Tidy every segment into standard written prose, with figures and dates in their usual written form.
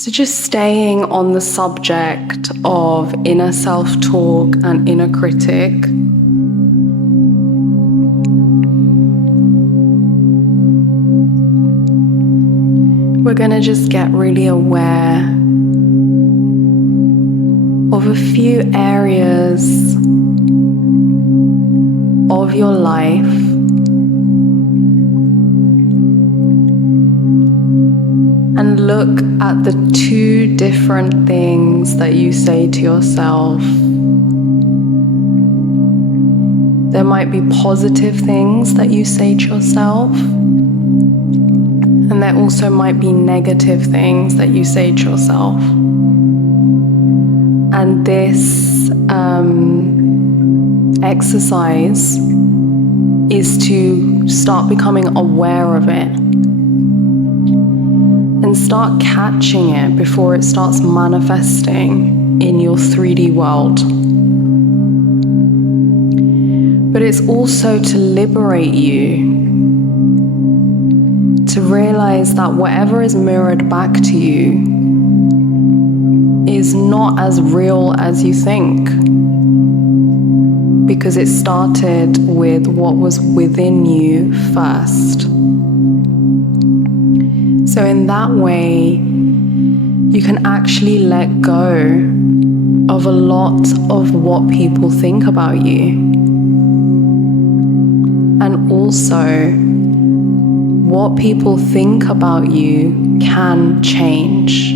So just staying on the subject of inner self-talk and inner critic, we're going to just get really aware of a few areas of your life and look at the two different things that you say to yourself. There might be positive things that you say to yourself, and there also might be negative things that you say to yourself. And this exercise is to start becoming aware of it and start catching it before it starts manifesting in your 3D world. But it's also to liberate you, to realize that whatever is mirrored back to you is not as real as you think, because it started with what was within you first. So in that way, you can actually let go of a lot of what people think about you. And also, what people think about you can change.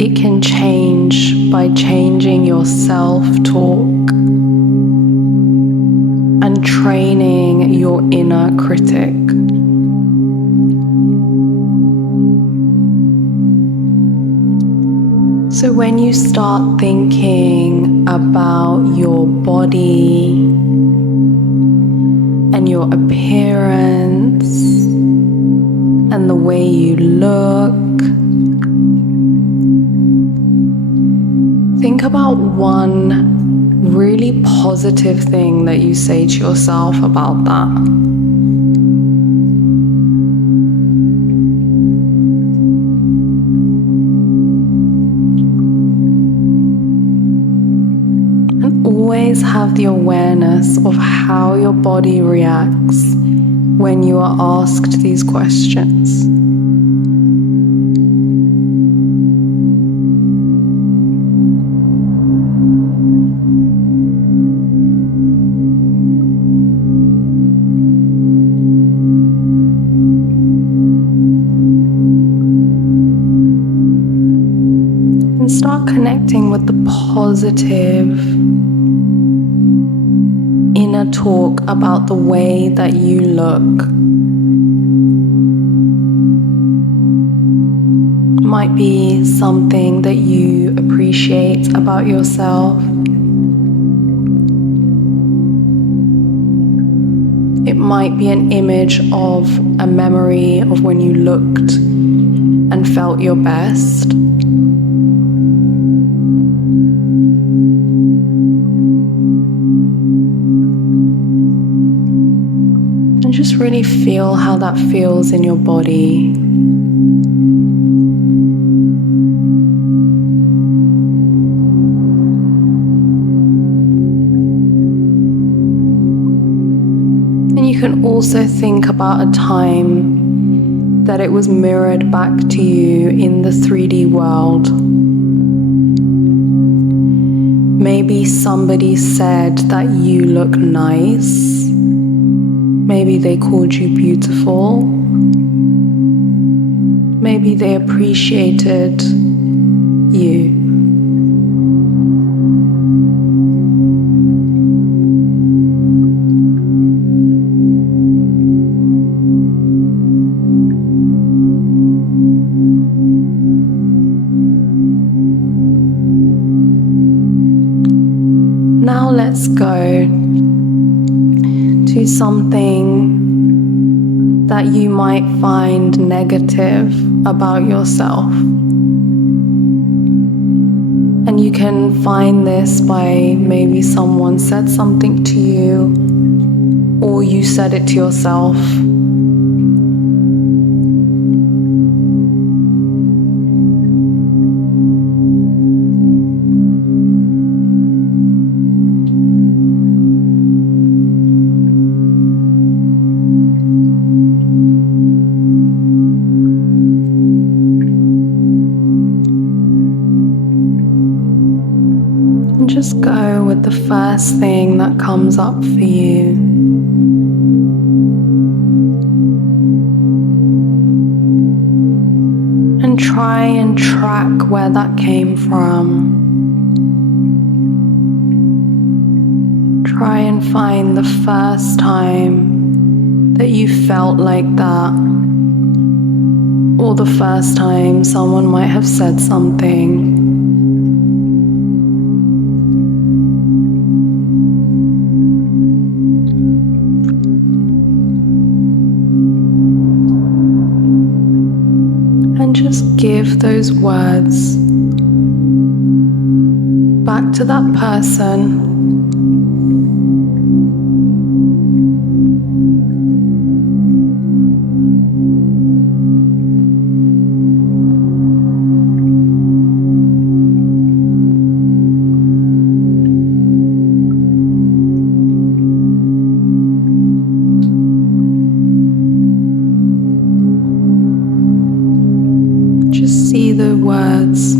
It can change by changing your self-talk and training your inner critic. So when you start thinking about your body and your appearance and the way you look, think about one really positive thing that you say to yourself about that. And always have the awareness of how your body reacts when you are asked these questions. Start connecting with the positive inner talk about the way that you look. It might be something that you appreciate about yourself. It might be an image of a memory of when you looked and felt your best. And just really feel how that feels in your body. And you can also think about a time that it was mirrored back to you in the 3D world. Maybe somebody said that you look nice. Maybe they called you beautiful. Maybe they appreciated you. Now let's go to something that you might find negative about yourself. And you can find this by maybe someone said something to you, or you said it to yourself. just go with the first thing that comes up for you. And try and track where that came from. Try and find the first time that you felt like that, or the first time someone might have said something. And just give those words back to that person. See the words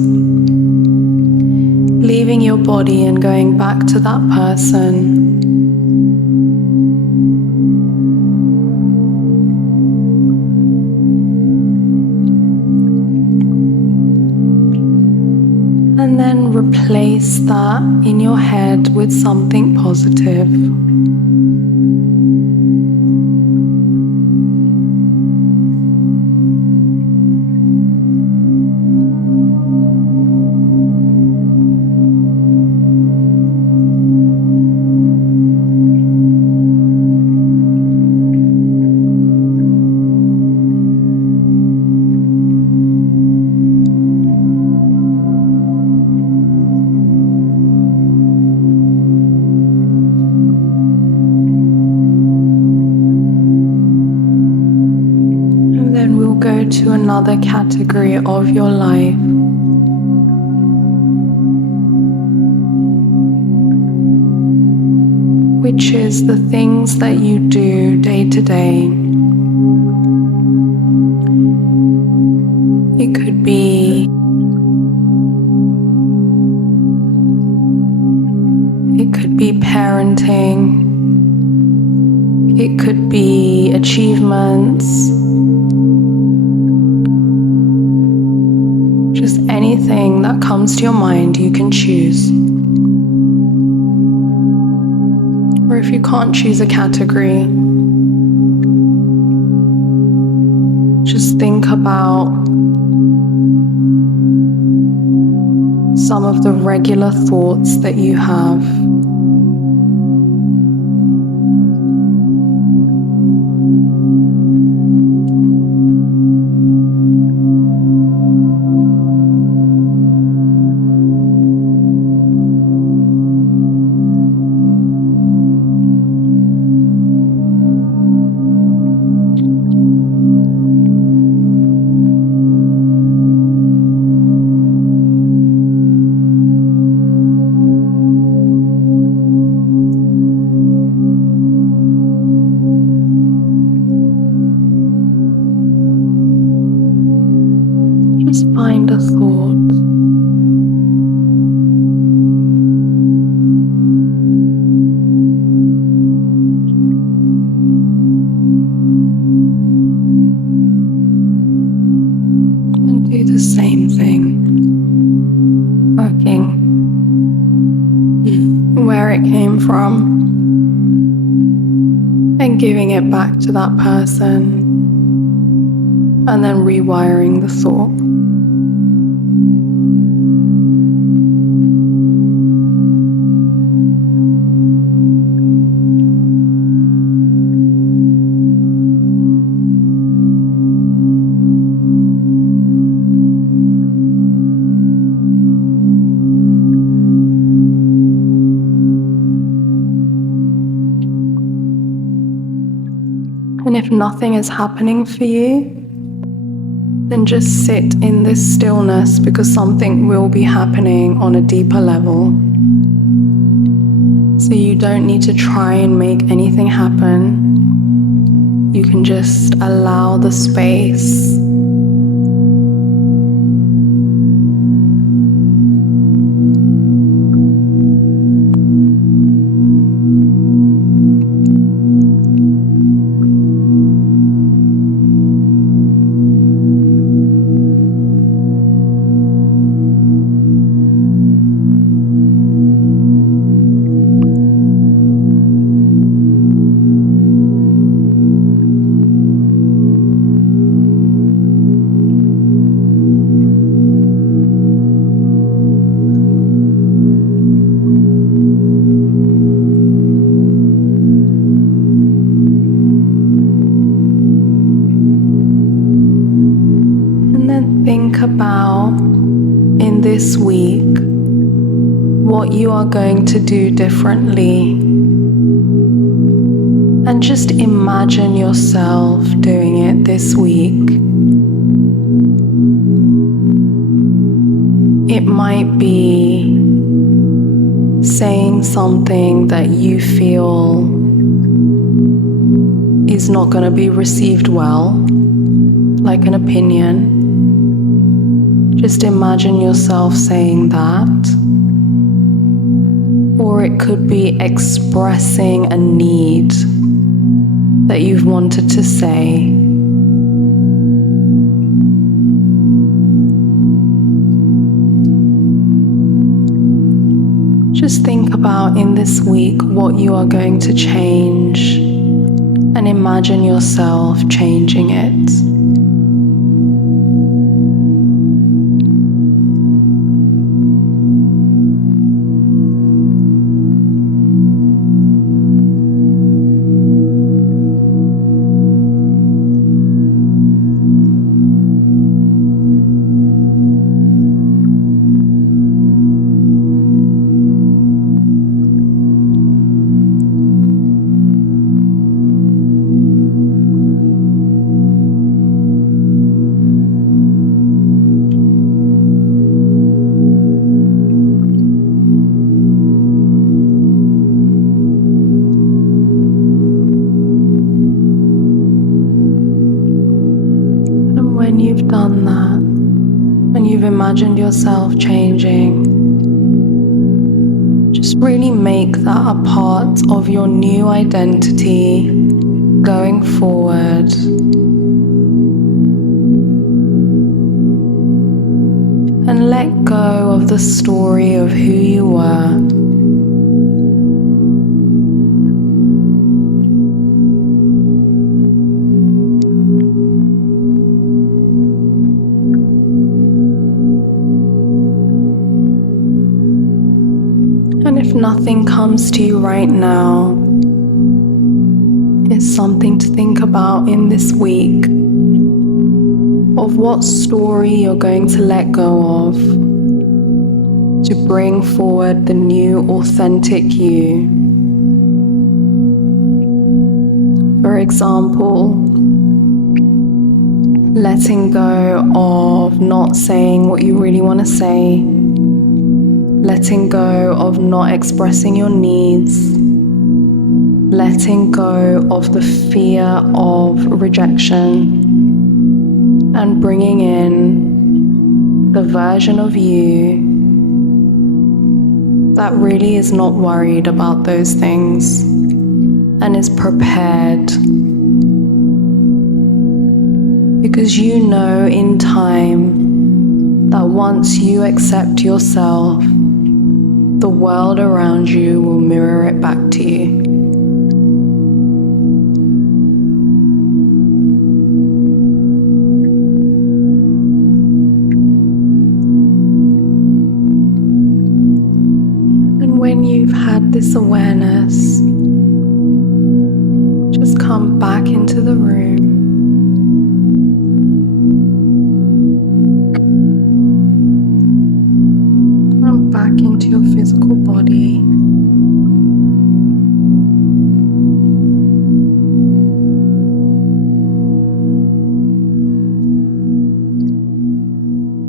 leaving your body and going back to that person. And then replace that in your head with something positive. Go to another category of your life, which is the things that you do day to day. It could be parenting, it could be achievements, just anything that comes to your mind you can choose. Or if you can't choose a category, just think about some of the regular thoughts that you have. Just find a thought. And do the same thing, working where it came from and giving it back to that person, and then rewiring the thought. And if nothing is happening for you, then just sit in this stillness, because something will be happening on a deeper level. So you don't need to try and make anything happen. You can just allow the space. Think about in this week what you are going to do differently, and just imagine yourself doing it this week. It might be saying something that you feel is not going to be received well, like an opinion. Just imagine yourself saying that. Or it could be expressing a need that you've wanted to say. Just think about in this week what you are going to change, and imagine yourself changing it. When you've done that, and you've imagined yourself changing, just really make that a part of your new identity going forward. And let go of the story of who you were. And if nothing comes to you right now, it's something to think about in this week of what story you're going to let go of to bring forward the new authentic you. For example, letting go of not saying what you really want to say, letting go of not expressing your needs, letting go of the fear of rejection, and bringing in the version of you that really is not worried about those things and is prepared, because you know in time that once you accept yourself, the world around you will mirror it back to you. And when you've had this awareness, just come back into the room. Back into your physical body.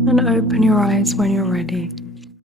And open your eyes when you're ready.